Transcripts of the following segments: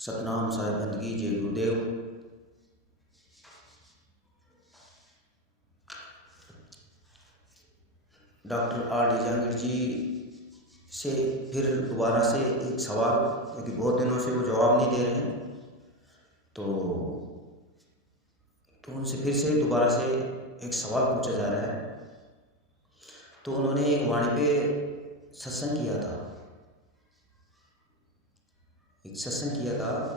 सतनाम साहिब बंदगी जय गुरुदेव। Doctor R D Jahangir जी से फिर दोबारा से एक सवाल, क्योंकि बहुत दिनों से वो जवाब नहीं दे रहे हैं, तो उनसे फिर से दोबारा से एक सवाल पूछा जा रहा है। तो उन्होंने एक वाणी पे सत्संग किया था,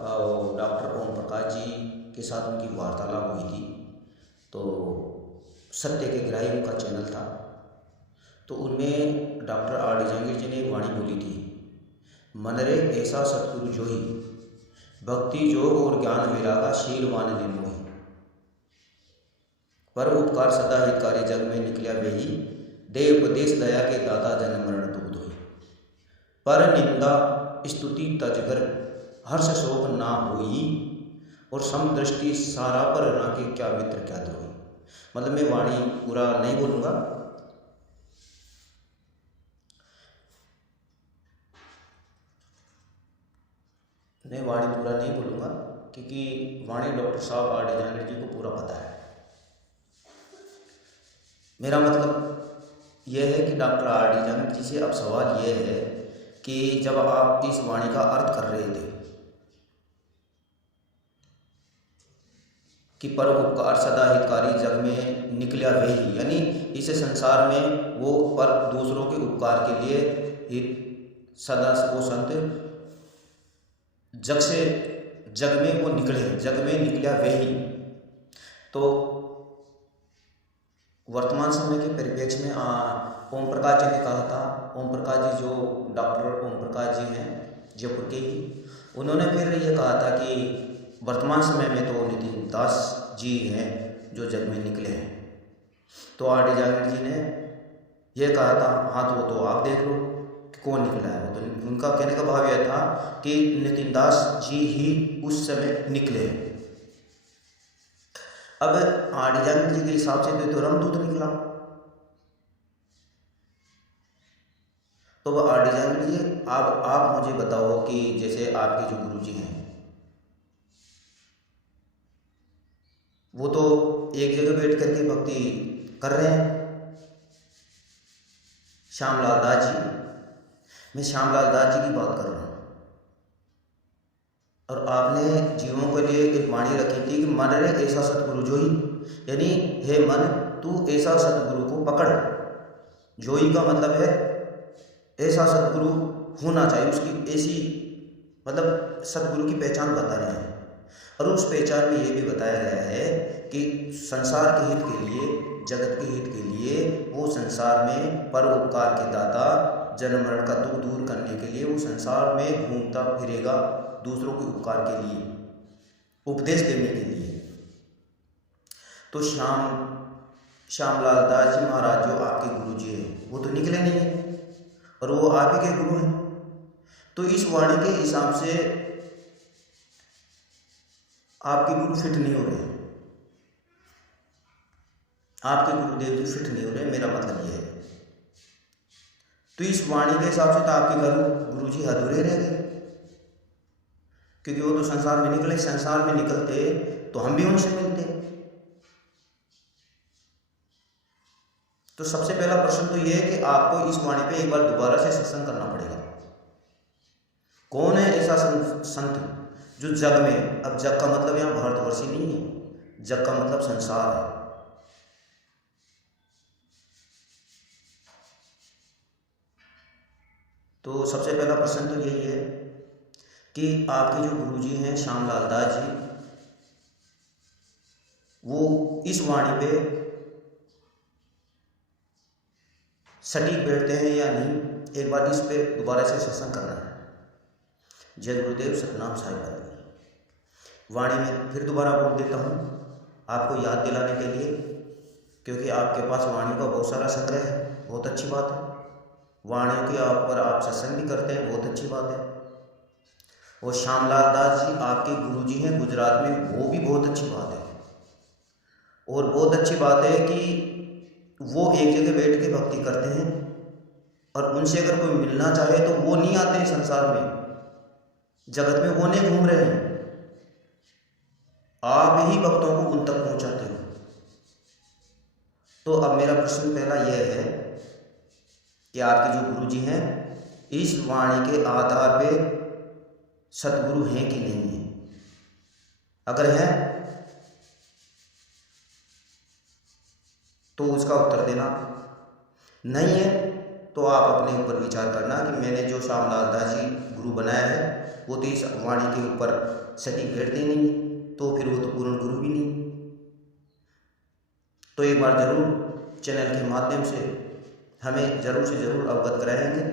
और डॉक्टर ओम प्रकाश जी के साथ उनकी वार्तालाप हुई थी। तो सत्य के ग्राही उनका चैनल था, तो उनमें डॉक्टर आर डी जहांगीर जी ने एक वाणी बोली थी, मन रे ऐसा सतगुरु जोही, भक्ति जोग और ज्ञान विरागा शीलवान निर्मोही, पर उपकार सदा हितकारी जग में निकलिया वेही, दे उपदेश दया के दाता जन्म मरण दुख धोई, पर निंदा स्तुति तजगर हर्ष शोक ना होई, और समदृष्टि सारा पर राके क्या मित्र क्या द्रोही। मतलब मैं वाणी पूरा नहीं बोलूँगा, क्योंकि वाणी डॉक्टर साहब आर डी जहांगीर जी को पूरा पता है। मेरा मतलब यह है कि डॉक्टर आर डी जहांगीर जी से अब सवाल यह है कि जब आप इस वाणी का अर्थ कर रहे थे कि पर उपकार सदा हितकारी जग में निकलिया वही, यानी इस संसार में वो पर दूसरों के उपकार के लिए हित सदा वो संत जग में वो निकले, जग में निकलिया वही। तो वर्तमान समय के परिप्रेक्ष्य में ओम प्रकाश जी ने कहा था, ओम प्रकाश जी जो डॉक्टर ओम प्रकाश जी हैं जयपुर के ही, उन्होंने फिर ये कहा था कि वर्तमान समय में तो नितिन दास जी हैं जो जग में निकले हैं। तो आर डी जहांगीर जी ने यह कहा था, हाँ तो वो तो आप देख लो कि कौन निकला है। तो उनका कहने का भाव यह था कि नितिन दास जी ही उस समय निकले हैं। अब आर डी जहांगीर जी के हिसाब से तो रामदूत निकला। तो आर डी जहांगीर जी, आप मुझे बताओ कि जैसे आपके जो गुरु जी हैं वो तो एक जगह बैठ करके भक्ति कर रहे हैं, श्यामलाल दास जी, मैं श्यामलाल दास जी की बात कर रहा हूँ। और आपने जीवों के लिए एक वाणी रखी थी कि मन रे ऐसा सतगुरु जोई, यानी हे मन तू ऐसा सतगुरु को पकड़। जोई का मतलब है ऐसा सतगुरु होना चाहिए, उसकी ऐसी मतलब सतगुरु की पहचान बता रहे हैं। और उस पहचान में ये भी बताया गया है कि संसार के हित के लिए, जगत के हित के लिए वो संसार में परोपकार के दाता, जन्म मरण का दुख दूर करने के लिए वो संसार में घूमता फिरेगा, दूसरों के उपकार के लिए, उपदेश देने के लिए। तो श्यामलाल दास जी महाराज जो आपके गुरु जी हैं वो तो निकले नहीं हैं, और वो आप ही के गुरु हैं। तो इस वाणी के हिसाब से आपके गुरु फिट नहीं हो रहे, आपके गुरुदेव जी फिट नहीं हो रहे, मेरा मतलब ये है। तो इस वाणी के हिसाब से तो आपके गुरु जी अधूरे रह गए, क्योंकि वो तो संसार में निकले, संसार में निकलते तो हम भी उनसे मिलते। तो सबसे पहला प्रश्न तो ये है कि आपको इस वाणी पे एक बार दोबारा से सत्संग करना पड़ेगा। कौन है ऐसा संत जो जग में, अब जग का मतलब यहाँ भारतवर्षी नहीं है, जग का मतलब संसार है। तो सबसे पहला प्रश्न तो यही है कि आपके जो गुरुजी हैं श्यामलाल दास जी, वो इस वाणी पे सटीक बैठते हैं या नहीं, एक बार इस पे दोबारा से सत्संग करना है। जय गुरुदेव, सतनाम साहिब बंदगी। वाणी में फिर दोबारा बोल देता हूँ आपको याद दिलाने के लिए, क्योंकि आपके पास वाणी का बहुत सारा संग्रह है, बहुत अच्छी बात है। वाणियों के पर आप सत्संग भी करते हैं, बहुत अच्छी बात है। और श्यामलाल दास जी आपके गुरुजी हैं गुजरात में, वो भी बहुत अच्छी बात है। और बहुत अच्छी बात है कि वो एक जगह बैठ के भक्ति करते हैं, और उनसे अगर कोई मिलना चाहे तो वो नहीं आते हैं संसार में, जगत में वो नहीं घूम रहे हैं, आप ही भक्तों को उन तक पहुंचाते हो। तो अब मेरा प्रश्न पहला यह है कि आपके जो गुरु जी हैं इस वाणी के आधार पे सतगुरु हैं कि नहीं है? अगर हैं तो उसका उत्तर देना, नहीं है तो आप अपने ऊपर विचार करना कि मैंने जो श्यामलाल दास जी गुरु बनाया है वो तो इस वाणी के ऊपर सटीक बैठते नहीं है, तो फिर वो तो पूर्ण गुरु भी नहीं। तो एक बार जरूर चैनल के माध्यम से हमें जरूर से जरूर अवगत कराएंगे।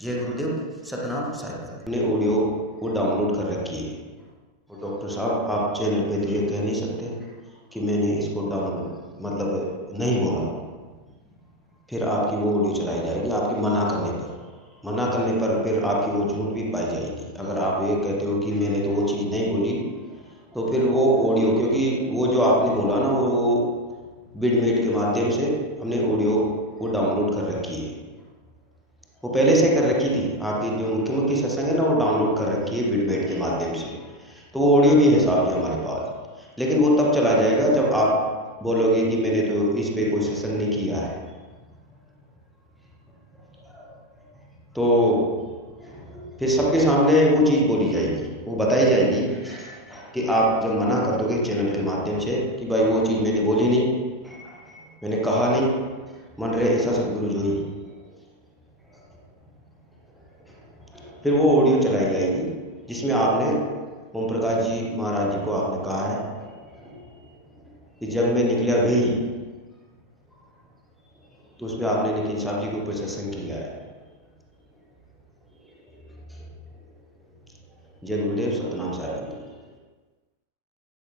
जय गुरुदेव, सतनाम साहिब। अपने ऑडियो को डाउनलोड कर रखी है और डॉक्टर साहब आप चैनल पे तो ये कह नहीं सकते कि मैंने इसको मतलब नहीं बोला, फिर आपकी वो ऑडियो चलाई जाएगी आपकी मना करने पर फिर आपकी वो झूठ भी पाई जाएगी। अगर आप ये कहते हो कि मैंने तो वो चीज़ नहीं बोली तो फिर वो ऑडियो, क्योंकि वो जो आपने बोला ना वो बिडमेट के माध्यम से हमने ऑडियो वो डाउनलोड कर रखी है, वो पहले से कर रखी थी। आपकी जो मुख्य सत्संग है ना वो डाउनलोड कर रखी है बिडमेट के माध्यम से, तो वो ऑडियो भी है साहब हमारे पास। लेकिन वो तब चला जाएगा जब आप बोलोगे कि मैंने तो इस पे कोई सत्संग नहीं किया है, तो फिर सबके सामने वो चीज़ बोली जाएगी, वो बताई जाएगी कि आप जब मना कर दोगे चैनल के माध्यम से कि भाई वो चीज़ मैंने बोली नहीं, मैंने कहा नहीं, मन रहे ऐसा सतगुरु जो ही, फिर वो ऑडियो चलाई जाएगी जिसमें आपने ओम प्रकाश जी महाराज जी को आपने कहा है कि जब मैं निकला वही, तो उसमें आपने नितिन साहब जी के ऊपर सत्संग किया है। जय गुरुदेव, सतनाम साहिब।